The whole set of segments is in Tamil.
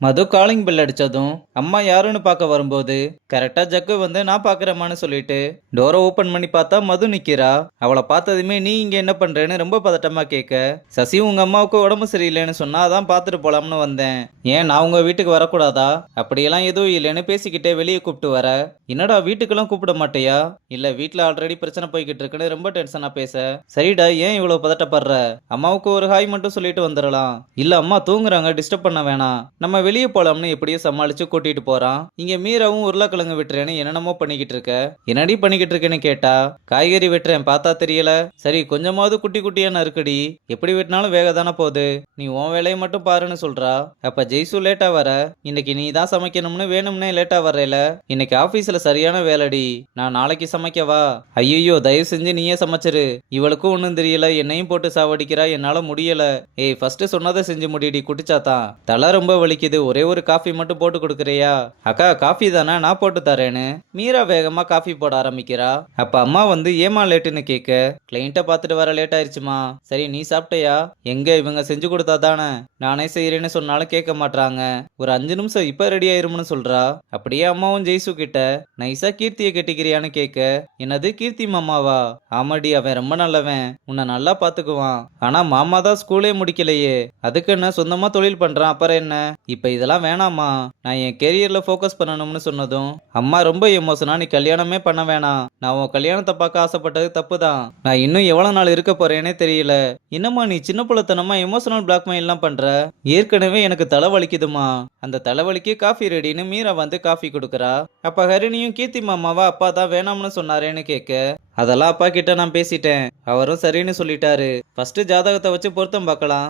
மது காலிங் பெல் அடிச்சதும் அம்மா யாருன்னு பார்க்க வரும்போது கரெக்டா ஜக்கு வந்து நான் பாக்குறேம்மான்னு சொல்லிட்டு டோரை ஓபன் பண்ணி பார்த்தா மது நிக்கிறா. அவளை பார்த்ததுமே நீ இங்க என்ன பண்றேன்னு ரொம்ப பதட்டமா கேட்க, சசி உங்க அம்மாவுக்கு உடம்பு சரியில்லைன்னு சொன்னா அதான் பார்த்துட்டு போலாம்னு வந்தேன். ஏன் நான் உங்க வீட்டுக்கு வரக்கூடாதா? அப்படியெல்லாம் எதுவும் இல்லைன்னு பேசிக்கிட்டே வெளியே கூப்பிட்டு வர, என்னடா வீட்டுக்கெல்லாம் கூப்பிட மாட்டியா? இல்ல வீட்டுல ஆல்ரெடி பிரச்சனை போய்கிட்டு இருக்குன்னு ரொம்ப டென்ஷனா பேச, சரிடா ஏன் இவ்வளவு பதட்டப்படுற? அம்மாவுக்கு ஒரு ஹாய் மட்டும் சொல்லிட்டு வந்துடலாம். இல்ல அம்மா தூங்குறாங்க, டிஸ்டர்ப் பண்ண வேணாம், நம்ம வெளியே போலாம்னு எப்படியோ சமாளிச்சு கூட்டிட்டு போறான். இங்க மீராவும் உருளைக்கிழங்கு வெட்டுறேன்னு என்னென்னமோ பண்ணிக்கிட்டு இருக்க. என்னடி பண்ணிக்கிட்டு இருக்கேன்னு கேட்டா, காய்கறி வெட்டுறேன் பார்த்தா தெரியல. சரி கொஞ்சமாவது குட்டி குட்டியா நறுக்கடி, எப்படி வெட்டினாலும் வேக தானே போகுது, நீ உன் வேலையை மட்டும் பாருன்னு சொல்றா. அப்ப ஜெய்சு லேட்டா வர, இன்னைக்கு நீ தான் சமைக்கணும்னு வேணும்னே லேட்டா வர்றேல, இன்னைக்கு ஆபீஸ்ல சரியான வேலைடி, நான் நாளைக்கு சமைக்கவா? ஐயோ தயவு செஞ்சு நீயே சமைச்சிரு, இவளுக்கும் ஒன்னும் தெரியல என்னையும் போட்டு சாவடிக்கிறா, என்னால முடியல. ஏய் ஃபர்ஸ்ட் சொன்னதை செஞ்சு முடிடி குட்டிச்சாத்தான், தலை ரொம்ப வலிக்குது, ஒரே ஒரு காஃபி மட்டும் போட்டு கொடுக்குறியா? அக்கா காஃபி தானே நான் போட்டு தரேன்னு மீரா வேகமா காஃபி போட ஆரம்பிக்கிறா. அப்ப அம்மா வந்து ஏமா லேட்டுன்னு கேட்க, கிளைண்ட்டை பார்த்துட்டு வர லேட் ஆயிடுச்சுமா. சரி நீ சாப்பிட்டியா? எங்க இவங்க செஞ்சு கொடுத்தா தானே, நானே செய்யறேன்னு சொன்னாலும் கேட்க மாட்டாங்க, ஒரு 5 நிமிஷம் இப்ப ரெடி ஆயிரும்னு சொல்றா. அப்படியே அம்மாவும் ஜெய்சு கிட்ட நைஸா கீர்த்தியை கட்டிக்கிறியான்னு கேட்க, என்னது கீர்த்தி மாமாவா? ஆமாடி அவன் ரொம்ப நல்லவன், உன்னை நல்லா பாத்துக்குவான், ஆனா மாமா தான் ஸ்கூலே முடிக்கலையே, அதுக்கு என்ன சொந்தமா தொழில் பண்றான், அப்புறம் என்ன? இப்ப இதெல்லாம் வேணாமா, நான் என் கெரியர்ல ஃபோக்கஸ் பண்ணணும்னு சொன்னதும் அம்மா ரொம்ப எமோஷனா, நீ கல்யாணமே பண்ண வேணாம், நான் உன் கல்யாணத்தை பார்க்க ஆசைப்பட்டது தப்பு தான், நான் இன்னும் எவ்வளவு நாள் இருக்க போறேனே தெரியல, என்னம்மா நீ சின்ன புள்ளத்தனமா எமோஷனல் பிளாக்மெயில் எல்லாம் பண்ற, ஏற்கனவே எனக்கு தலை வலிக்குதுமா, அந்த தலைவலிக்கு காஃபி ரெடின்னு மீரா வந்து காஃபி கொடுக்கறா. அப்ப ஹரிணியும் கீர்த்தி மாமாவா அப்பா தான் வேணாம்னு சொன்னாரேன்னு கேட்க, அதெல்லாம் அப்பா கிட்ட நான் பேசிட்டேன், அவரும் சரின்னு சொல்லிட்டாரு, ஃபர்ஸ்ட் ஜாதகத்தை வச்சு பொருத்தம் பார்க்கலாம்,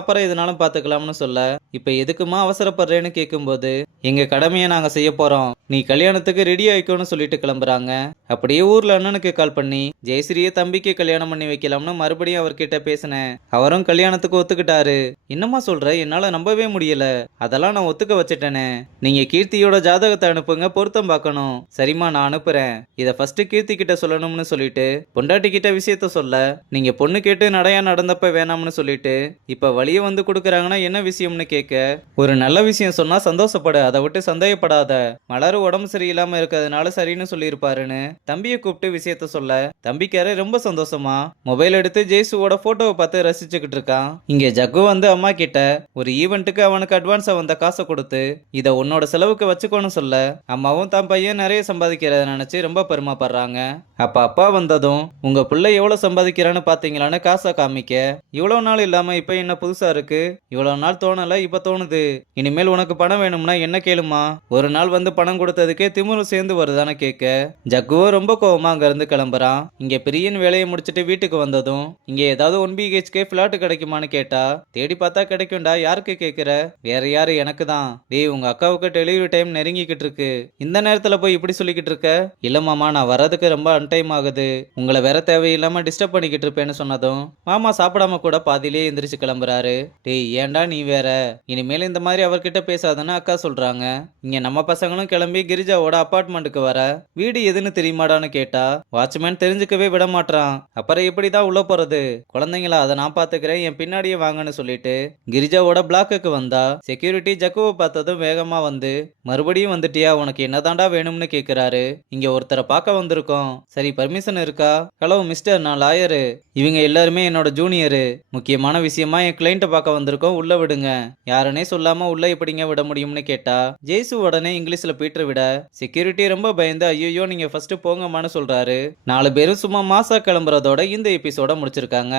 அப்புறம் எதுனாலும் பார்த்துக்கலாம்னு சொல்ல, இப்ப எதுக்குமா அவசரப்படுறேன்னு கேட்கும்போது, எங்க கடமையை நாங்க செய்ய போறோம், நீ கல்யாணத்துக்கு ரெடி ஆயிக்கோன்னு சொல்லிட்டு கிளம்புறாங்க. அப்படியே ஊர்ல அண்ணனுக்கு கால் பண்ணி ஜெயஸ்ரீயை தம்பிக்கு கல்யாணம் பண்ணி வைக்கலாம்னு மறுபடியும் அவர்கிட்ட பேசினேன், அவரும் கல்யாணத்துக்கு ஒத்துக்கிட்டாரு. என்னம்மா சொல்ற, என்னால நம்பவே முடியல, அதெல்லாம் நான் ஒத்துக்க வச்சுட்டேனே, நீங்க கீர்த்தியோட ஜாதகத்தை அனுப்புங்க, பொருத்தம் பார்க்கணும். சரிம்மா நான் அனுப்புறேன், இத ஃபர்ஸ்ட் கீர்த்தி கிட்ட சொல்லணும்னு சொல்லிட்டு பொண்டாட்டி கிட்ட விஷயத்த சொல்ல, நீங்க பொண்ணு கேட்டு நடையா நடந்தப்ப வேணாம்னு சொல்லிட்டு இப்ப வழிய வந்து கொடுக்கறாங்கன்னா என்ன விஷயம்னு கேட்க, ஒரு நல்ல விஷயம் சொன்னா சந்தோஷப்படு, அதை விட்டு சந்தேகப்படாத, மலரு உடம்பு சரியில்லாம இருக்கிறதுனால சரின்னு சொல்லியிருப்பாருன்னு தம்பியை கூப்பிட்டு விஷயத்த சொல்ல, தம்பிக்காரு ரொம்ப சந்தோஷமா மொபைல் எடுத்து ஜெய்சுவோட போட்டோவை பார்த்து ரசிச்சுக்கிட்டு இருக்கான். இங்க ஜக்கு வந்து அம்மா கிட்ட ஒரு ஈவெண்ட்டுக்கு அவனுக்கு அட்வான்ஸா வந்த காசை கொடுத்து இதை உன்னோட செலவுக்கு வச்சுக்கோன்னு சொல்ல, அம்மாவும் தான் பையன் நிறைய சம்பாதிக்கிறத நினைச்சு ரொம்ப பெருமைப்படுறாங்க. அப்ப அப்பா வந்ததும் உங்க பிள்ளை எவ்வளவு சம்பாதிக்கிறான்னு பாத்தீங்களான்னு காசை காமிக்க, இவ்வளவு நாள் இல்லாம இப்ப என்ன புதுசா இருக்கு, இவ்வளவு நாள் தோணல இப்ப தோணுது, இனிமேல் உனக்கு பணம் வேணும்னா என்ன கேளுமா, ஒரு நாள் வந்து பணம் கொடுத்ததுக்கே திமுரு சேர்ந்து வருதான்னு கேட்க, ஜக்குவோ ரொம்ப கோவமா அங்க இருந்து கிளம்புறான். இங்க பிரியன் வேலையை முடிச்சுட்டு வீட்டுக்கு வந்ததும் இங்க ஏதாவது 1 BHK பிளாட் கிடைக்குமான்னு கேட்டா, தேடி பார்த்தா கிடைக்கும்டா, யாருக்கு கேட்கிற, வேற யாரு எனக்கு தான், டேய் உங்க அக்காவுக்கு டெலிவரி டைம் நெருங்கிக்கிட்டு இருக்கு, இந்த நேரத்துல போய் இப்படி சொல்லிக்கிட்டு இருக்க, இல்ல மாமா நான் வர்றதுக்கு ரொம்ப அன்டைம் ஆகுது, உங்களை வேற தேவையில்லாம டிஸ்டர்ப் பண்ணிக்கிட்டு இருப்பேன்னு சொன்னதும் மாமா சாப்பிடாம கூட பாதியிலே எந்திரிச்சு கிளம்புறாரு. டேய் ஏன்டா நீ வேற, இனிமேல் இந்த மாதிரி அவர்கிட்ட பேசாதன்னு அக்கா சொல்றாங்க. இங்க நம்ம பசங்களும் கிளம்பி கிரிஜாவோட அபார்ட்மெண்ட்டுக்கு வர, வீடு எதுன்னு தெரியுமாடான்னு கேட்டா, வாட்ச்மேன் தெரிஞ்சுக்கவே விட மாட்டான், அப்புறம் எப்படிதான் உள்ள போறது, குழந்தைங்களா அதை நான் பாத்துக்கிறேன், என் பின்னாடியே வாங்கன்னு சொல்லிட்டு கிரிஜாவோட பிளாக்குக்கு வந்தா, செக்யூரிட்டி ஜக்குவை பார்த்ததும் வேகமா வந்து, மறுபடியும் வந்துட்டியா, உனக்கு என்னதாண்டா வேணும்னு கேக்குறாரு. இங்க ஒருத்தரை பார்க்க வந்திருக்கோம், சரி பர்மிஷன் இருக்கா? ஹலோ மிஸ்டர் நான் லாயரு, இவங்க எல்லாருமே என்னோட ஜூனியரு, முக்கியமான விஷயமா என் கிளைண்ட்டை பார்க்க வந்திருக்கோம், உள்ள விடுங்க, யாருன்னே சொல்லாம உள்ள எப்படிங்க விட முடியும்னு கேட்டா, ஜெய்சு உடனே இங்கிலீஷ்ல பீட்டர் விட, செக்யூரிட்டி ரொம்ப பயந்து ஐயோ நீங்க ஃபர்ஸ்ட் போங்கம்மான்னு சொல்றாரு. 4 பேரும் சும்மா மாசா கிளம்புறதோட இந்த எபிசோட முடிச்சிருக்காங்க.